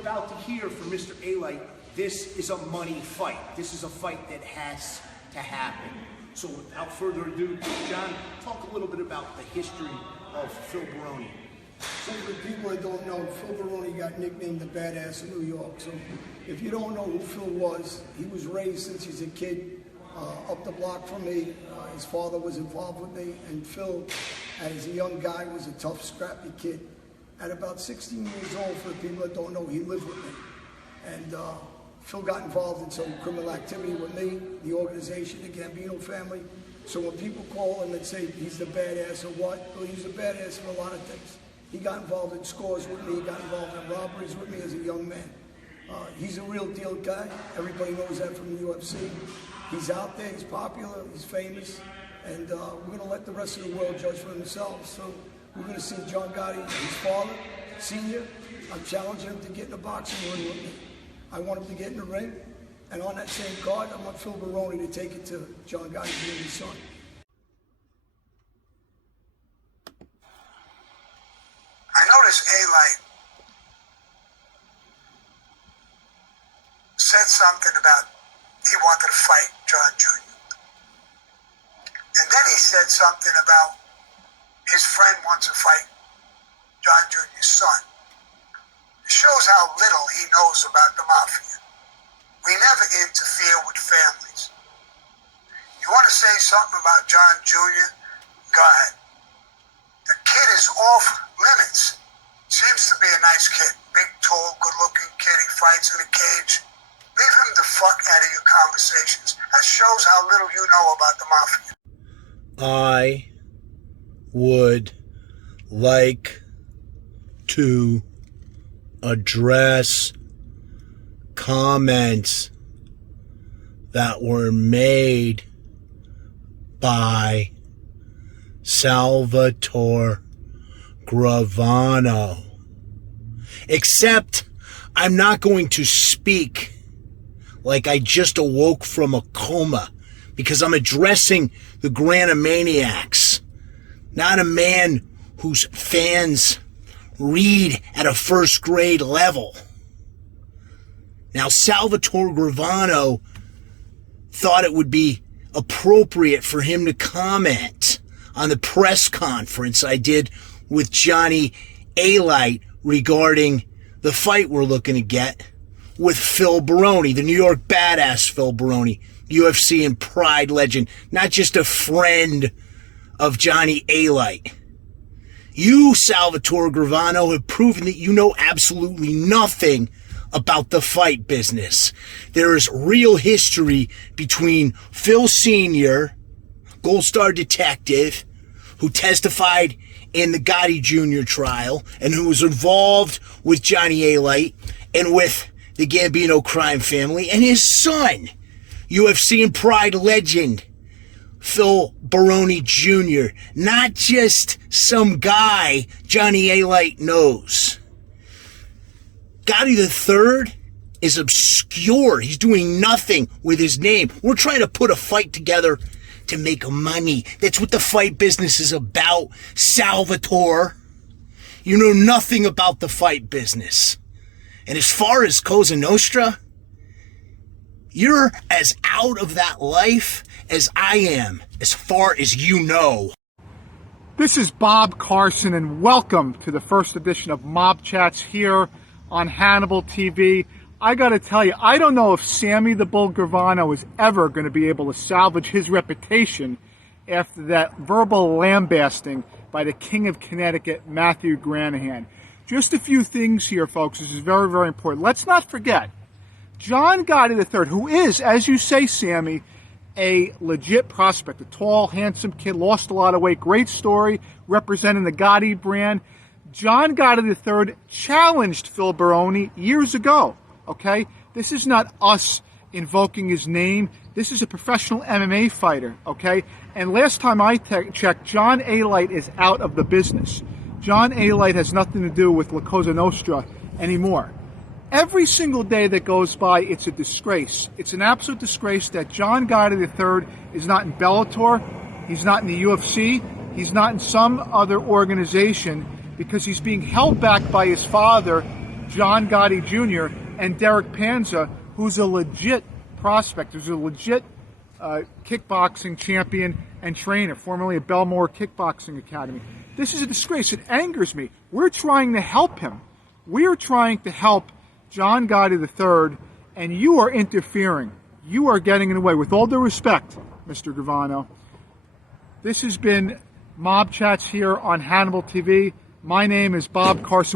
about to hear from Mr. Alite, this is a money fight. This is a fight that has to happen. So without further ado, John, talk a little bit about the history of Phil Barone. So for the people that don't know, Phil Barone got nicknamed the Badass of New York. So if you don't know who Phil was, he was raised since he's a kid up the block from me. His father was involved with me, and Phil, as a young guy, was a tough, scrappy kid. At about 16 years old, for the people that don't know, he lived with me. And Phil got involved in some criminal activity with me, the organization, the Gambino family. So when people call him and say he's the badass or what, well, he's a badass for a lot of things. He got involved in scores with me, he got involved in robberies with me as a young man. He's a real deal guy. Everybody knows that from the UFC. He's out there, he's popular, he's famous, and we're going to let the rest of the world judge for themselves. So we're going to see John Gotti, his father, senior. I'm challenging him to get in a boxing ring with me. I want him to get in the ring, and on that same card, I want Phil Barone to take it to John Gotti, his son. I noticed Alite said something about he wanted to fight John Jr. And then he said something about his friend wants to fight John Jr.'s son. It shows how little he knows about the mafia. We never interfere with families. You want to say something about John Jr.? Go ahead. The kid is off limits. Seems to be a nice kid. Big, tall, good-looking kid. He fights in a cage. Leave him the fuck out of your conversations. That shows how little you know about the mafia. I would like to address comments that were made by Salvatore Gravano. Except I'm not going to speak like I just awoke from a coma, because I'm addressing the Grantomaniacs, not a man whose fans read at a first grade level. Now, Salvatore Gravano thought it would be appropriate for him to comment on the press conference I did with Johnny Alite regarding the fight we're looking to get with Phil Barone, the New York Badass Phil Barone, UFC and Pride legend, not just a friend of Johnny Alite. You, Salvatore Gravano, have proven that you know absolutely nothing about the fight business. There is real history between Phil Sr., Gold Star detective, who testified in the Gotti Jr. trial and who was involved with Johnny Alite and with the Gambino crime family, and his son, UFC and Pride legend, Phil Barone Jr., not just some guy Johnny Alite knows. Gotti III is obscure. He's doing nothing with his name. We're trying to put a fight together to make money. That's what the fight business is about, Salvatore. You know nothing about the fight business. And as far as Cosa Nostra, you're as out of that life as I am, as far as you know. This is Bob Carson, and welcome to the first edition of Mob Chats here on Hannibal TV. I gotta tell you, I don't know if Sammy the Bull Gravano is ever going to be able to salvage his reputation after that verbal lambasting by the King of Connecticut, Matthew Granahan. Just a few things here, folks. This is very, very important. Let's not forget, John Gotti III, who is, as you say, Sammy, a legit prospect, a tall, handsome kid, lost a lot of weight, great story, representing the Gotti brand. John Gotti III challenged Phil Barone years ago, okay? This is not us invoking his name. This is a professional MMA fighter, okay? And last time I checked, John Alite is out of the business. John Alite has nothing to do with La Cosa Nostra anymore. Every single day that goes by, it's a disgrace. It's an absolute disgrace that John Gotti III is not in Bellator, he's not in the UFC, he's not in some other organization, because he's being held back by his father John Gotti Jr. and Derek Panza, who's a legit prospect, who's a legit kickboxing champion and trainer, formerly at Belmore Kickboxing Academy. This is a disgrace. It angers me. We're trying to help him. We are trying to help John Gotti III, and you are interfering. You are getting in the way. With all due respect, Mr. Gravano, this has been Mob Chats here on Hannibal TV. My name is Bob Carson.